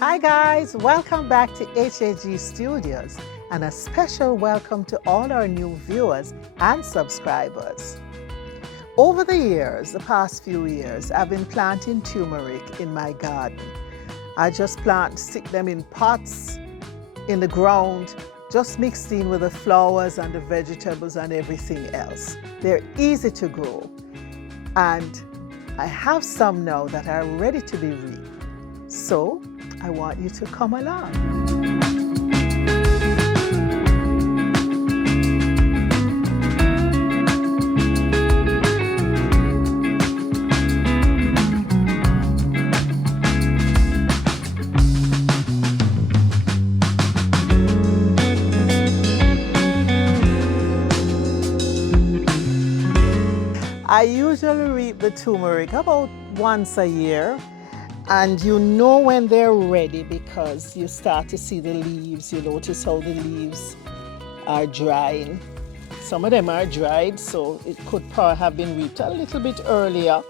Hi guys, welcome back to HAG Studios and a special welcome to all our new viewers and subscribers. Over the past few years, I've been planting turmeric in my garden. I just stick them in pots in the ground, just mixed in with the flowers and the vegetables and everything else. They're easy to grow, and I have some now that are ready to be reaped. So I want you to come along. I usually reap the turmeric about once a year, and you know when they're ready because you start to see the leaves. You notice how the leaves are drying. Some of them are dried, so it could probably have been reaped a little bit earlier.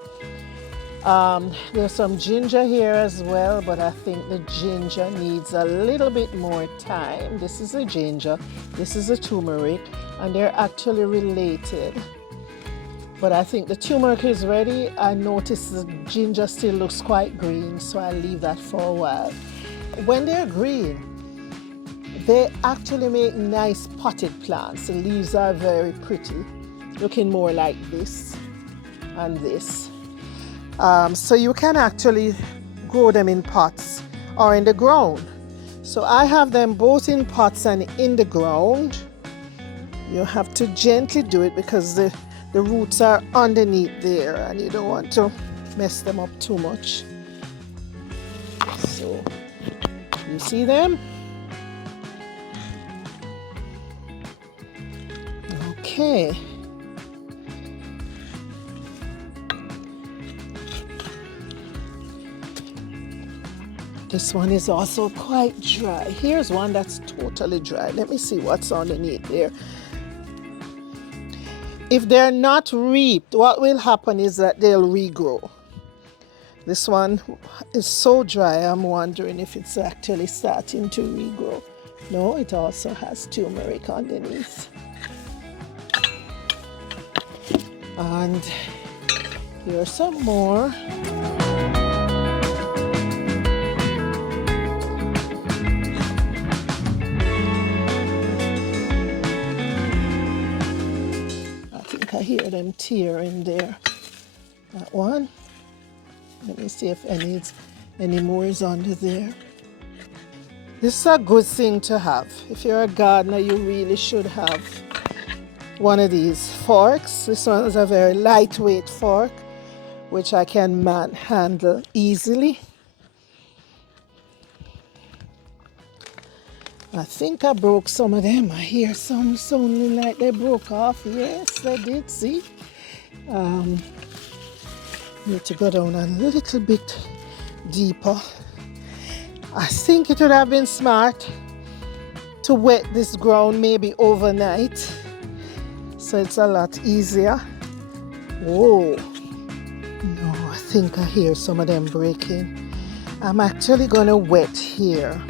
There's some ginger here as well, but I think the ginger needs a little bit more time. This is a ginger, this is a turmeric, and they're actually related. But I think the turmeric is ready. I notice the ginger still looks quite green, so I'll leave that for a while. When they're green, they actually make nice potted plants. The leaves are very pretty, looking more like this and this. So you can actually grow them in pots or in the ground. So I have them both in pots and in the ground. You have to gently do it because the roots are underneath there and you don't want to mess them up too much. So, you see them? Okay. This one is also quite dry. Here's one that's totally dry. Let me see what's underneath there. If they're not reaped, what will happen is that they'll regrow. This one is so dry, I'm wondering if it's actually starting to regrow. No, it also has turmeric underneath. And here's some more. I hear them tearing there. That one. Let me see if any more is under there. This is a good thing to have. If you're a gardener, you really should have one of these forks. This one is a very lightweight fork, which I can handle easily. I think I broke some of them. I hear some sounding like they broke off. Yes, they did, see? Need to go down a little bit deeper. I think it would have been smart to wet this ground maybe overnight, so it's a lot easier. Whoa. No, I think I hear some of them breaking. I'm actually gonna wet here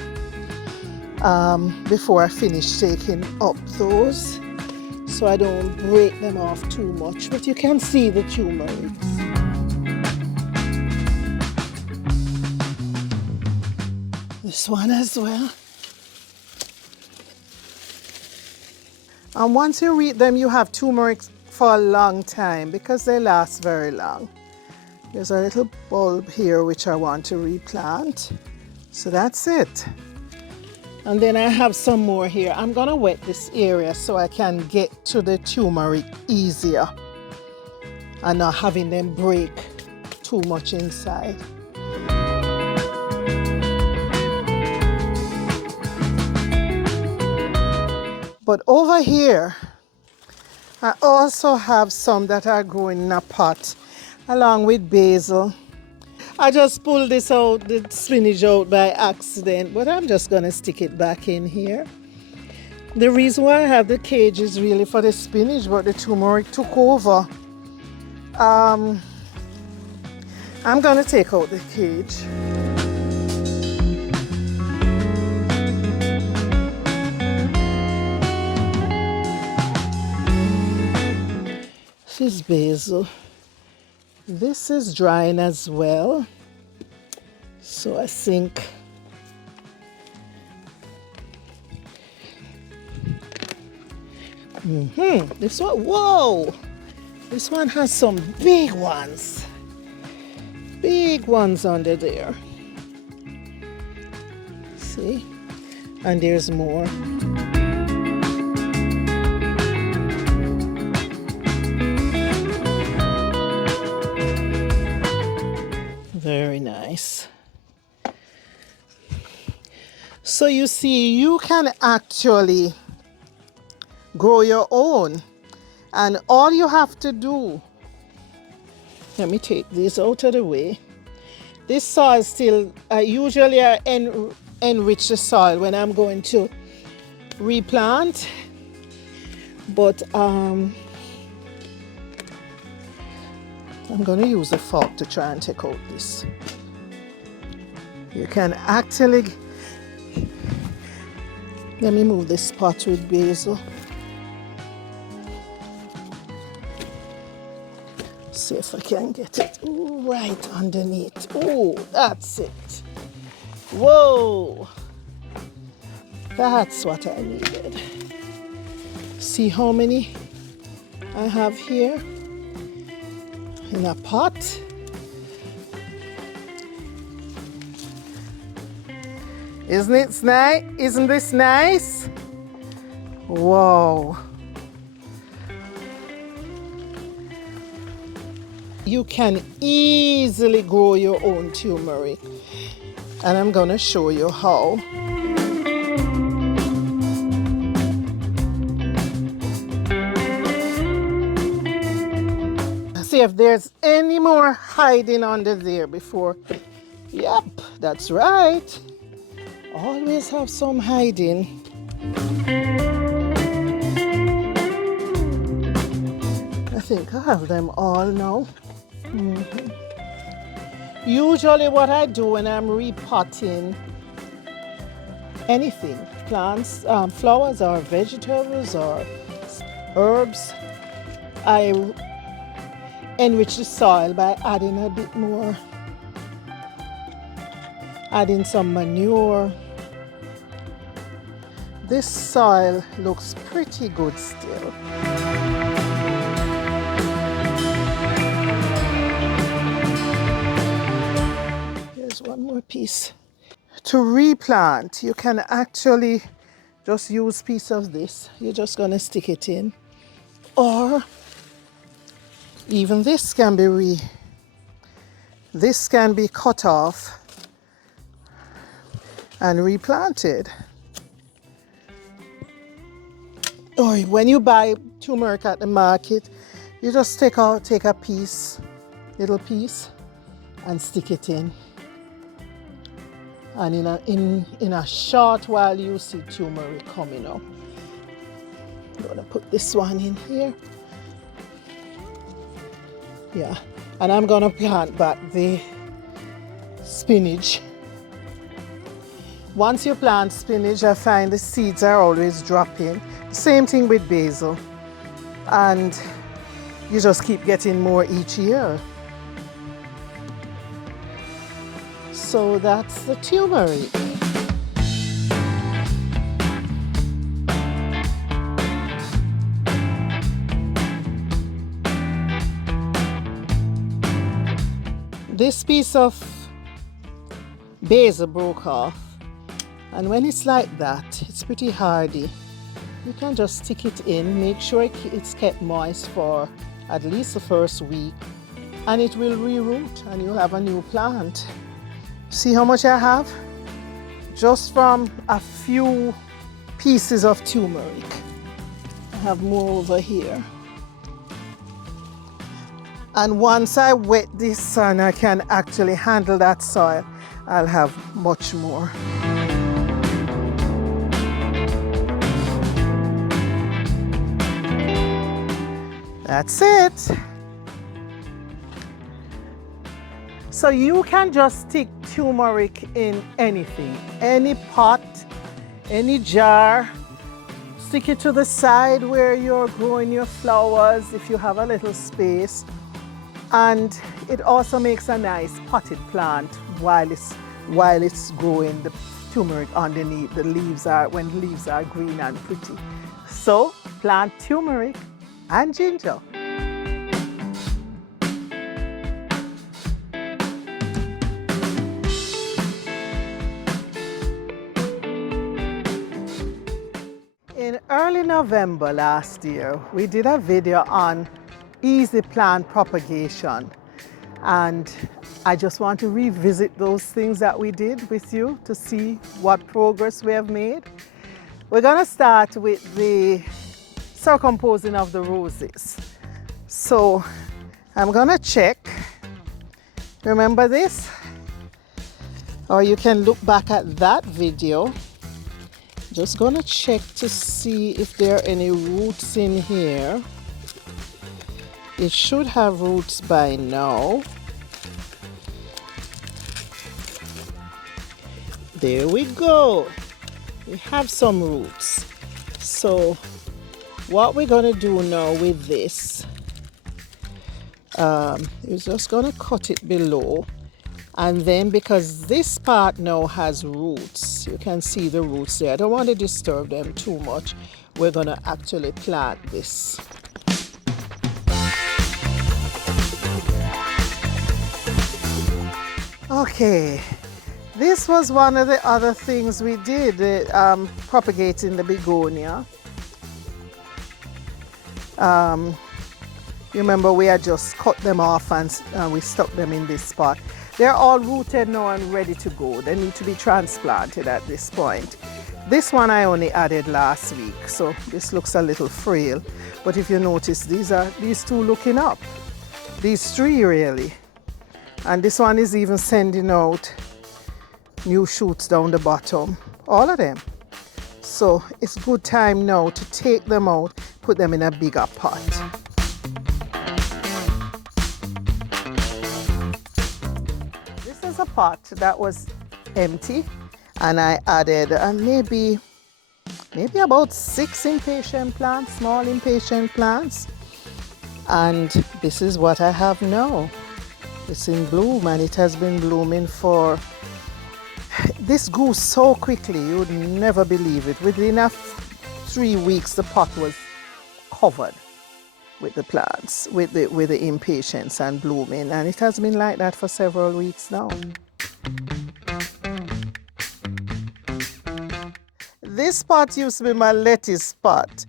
before I finish taking up those, so I don't break them off too much. But you can see the turmerics. This one as well. And once you reap them, you have turmeric for a long time because they last very long. There's a little bulb here which I want to replant. So that's it. And then I have some more here. I'm gonna wet this area so I can get to the turmeric easier and not having them break too much inside. But over here, I also have some that are growing in a pot along with basil. I just pulled the spinach out by accident, but I'm just gonna stick it back in here. The reason why I have the cage is really for the spinach, but the turmeric took over. I'm gonna take out the cage. is basil. This is drying as well. So I think this one, whoa! This one has some big ones. Big ones under there. See? And there's more. Very nice. So you see, you can actually grow your own. And all you have to do, let me take this out of the way. This soil still, usually I enrich the soil when I'm going to replant. But I'm going to use a fork to try and take out this. You can actually, let me move this pot with basil. See if I can get it. Ooh, right underneath. Oh, that's it. Whoa, that's what I needed. See how many I have here in a pot. Isn't this nice? Whoa. You can easily grow your own turmeric, and I'm going to show you how. See if there's any more hiding under there before. Yep, that's right. Always have some hiding. I think I have them all now. Usually what I do when I'm repotting anything, plants, flowers or vegetables or herbs, I enrich the soil by adding a bit more, adding some manure. This soil looks pretty good still. Here's one more piece. To replant, you can actually just use a piece of this. You're just going to stick it in. Or even this can be cut off and replanted. Or when you buy turmeric at the market, you just take a little piece, and stick it in. And in a short while, you see turmeric coming up. I'm gonna put this one in here. Yeah, and I'm gonna plant back the spinach. Once you plant spinach, I find the seeds are always dropping. Same thing with basil. And you just keep getting more each year. So that's the turmeric. This piece of basil broke off, and when it's like that, it's pretty hardy. You can just stick it in, make sure it's kept moist for at least the first week, and it will reroot and you'll have a new plant. See how much I have? Just from a few pieces of turmeric. I have more over here. And once I wet this and I can actually handle that soil, I'll have much more. That's it. So you can just stick turmeric in anything, any pot, any jar, stick it to the side where you're growing your flowers if you have a little space. And it also makes a nice potted plant while it's growing. The turmeric underneath when the leaves are green and pretty. So plant turmeric and ginger. In early November last year, we did a video on easy plant propagation, and I just want to revisit those things that we did with you to see what progress we have made. We're going to start with the circumposing of the roses. So I'm going to check. Remember this? Or you can look back at that video. Just going to check to see if there are any roots in here. It should have roots by now. There we go. We have some roots. So what we're going to do now with this is just going to cut it below. And then because this part now has roots, you can see the roots there. I don't want to disturb them too much. We're going to actually plant this. Okay, this was one of the other things we did, propagating the begonia. You remember we had just cut them off and we stuck them in this spot. They're all rooted now and ready to go. They need to be transplanted at this point. This one I only added last week, so this looks a little frail. But if you notice, these two looking up. These three really. And this one is even sending out new shoots down the bottom. All of them. So it's good time now to take them out, put them in a bigger pot. This is a pot that was empty, and I added maybe about 6 impatient plants, small impatient plants. And this is what I have now. It's in bloom, and it has been blooming for... This grew so quickly, you would never believe it. Within 3 weeks, the pot was covered with the plants, with the impatiens and blooming, and it has been like that for several weeks now. This pot used to be my lettuce pot,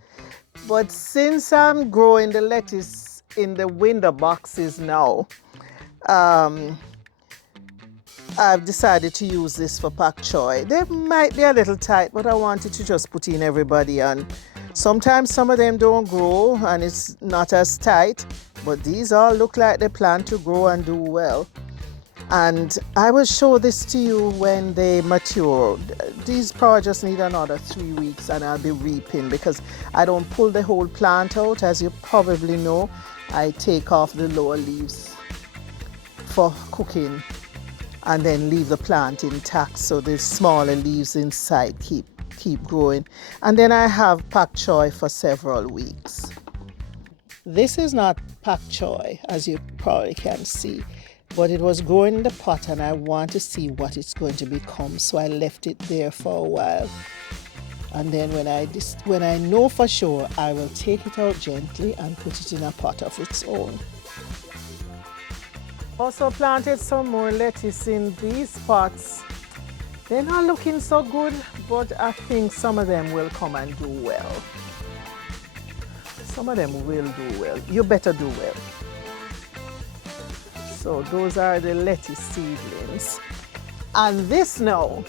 but since I'm growing the lettuce in the window boxes now, I've decided to use this for pak choy. They might be a little tight, but I wanted to just put in everybody, and sometimes some of them don't grow and it's not as tight, but these all look like they plan to grow and do well. And I will show this to you when they mature. These probably just need another 3 weeks and I'll be reaping, because I don't pull the whole plant out. As you probably know, I take off the lower leaves for cooking and then leave the plant intact, so the smaller leaves inside keep growing. And then I have pak choy for several weeks. This is not pak choy, as you probably can see, but it was growing in the pot and I want to see what it's going to become, so I left it there for a while. And then when I know for sure, I will take it out gently and put it in a pot of its own. Also planted some more lettuce in these pots. They're not looking so good, but I think some of them will come and do well. Some of them will do well. You better do well. So those are the lettuce seedlings. And this now,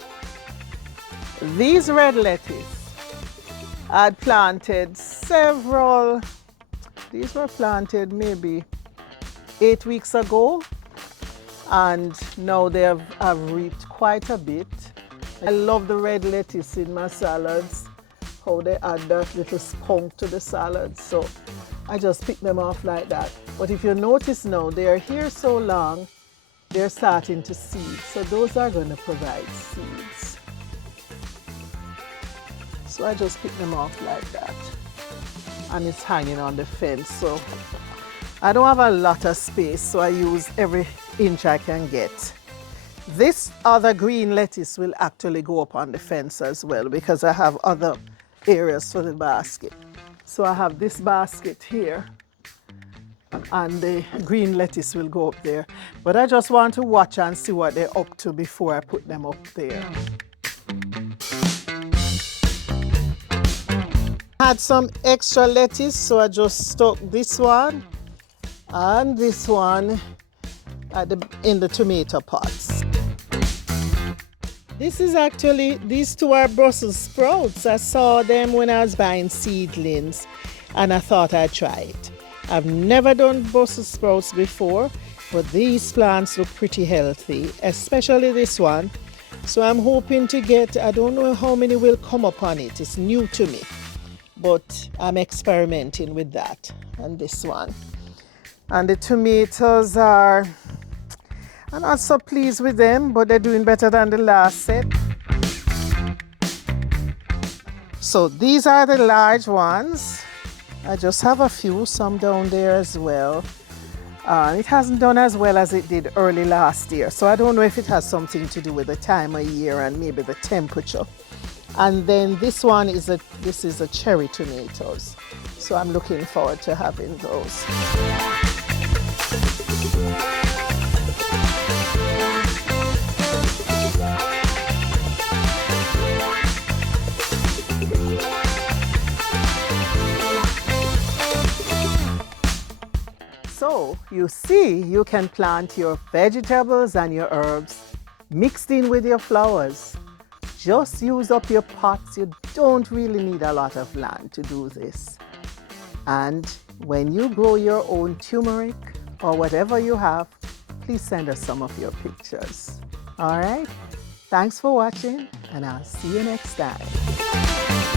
these red lettuce, I'd planted several. These were planted maybe 8 weeks ago, and now they have reaped quite a bit. I love the red lettuce in my salads, how they add that little spunk to the salad. So I just pick them off like that. But if you notice now, they are here so long, they're starting to seed. So those are going to provide seeds. So I just pick them off like that. And it's hanging on the fence. So I don't have a lot of space, so I use every inch I can get. This other green lettuce will actually go up on the fence as well because I have other areas for the basket. So I have this basket here and the green lettuce will go up there. But I just want to watch and see what they're up to before I put them up there. I had some extra lettuce, so I just stuck this one and this one in the tomato pots. These two are Brussel sprouts. I saw them when I was buying seedlings and I thought I'd try it. I've never done Brussel sprouts before, but these plants look pretty healthy, especially this one. So I'm hoping to get, I don't know how many will come up on it. It's new to me, but I'm experimenting with that and this one. And the tomatoes I'm not so pleased with them, but they're doing better than the last set. So these are the large ones. I just have a few, some down there as well. It hasn't done as well as it did early last year. So I don't know if it has something to do with the time of year and maybe the temperature. And then this one is a cherry tomatoes. So I'm looking forward to having those. So you see, you can plant your vegetables and your herbs mixed in with your flowers. Just use up your pots. You don't really need a lot of land to do this. And when you grow your own turmeric or whatever you have, please send us some of your pictures. All right? Thanks for watching, and I'll see you next time.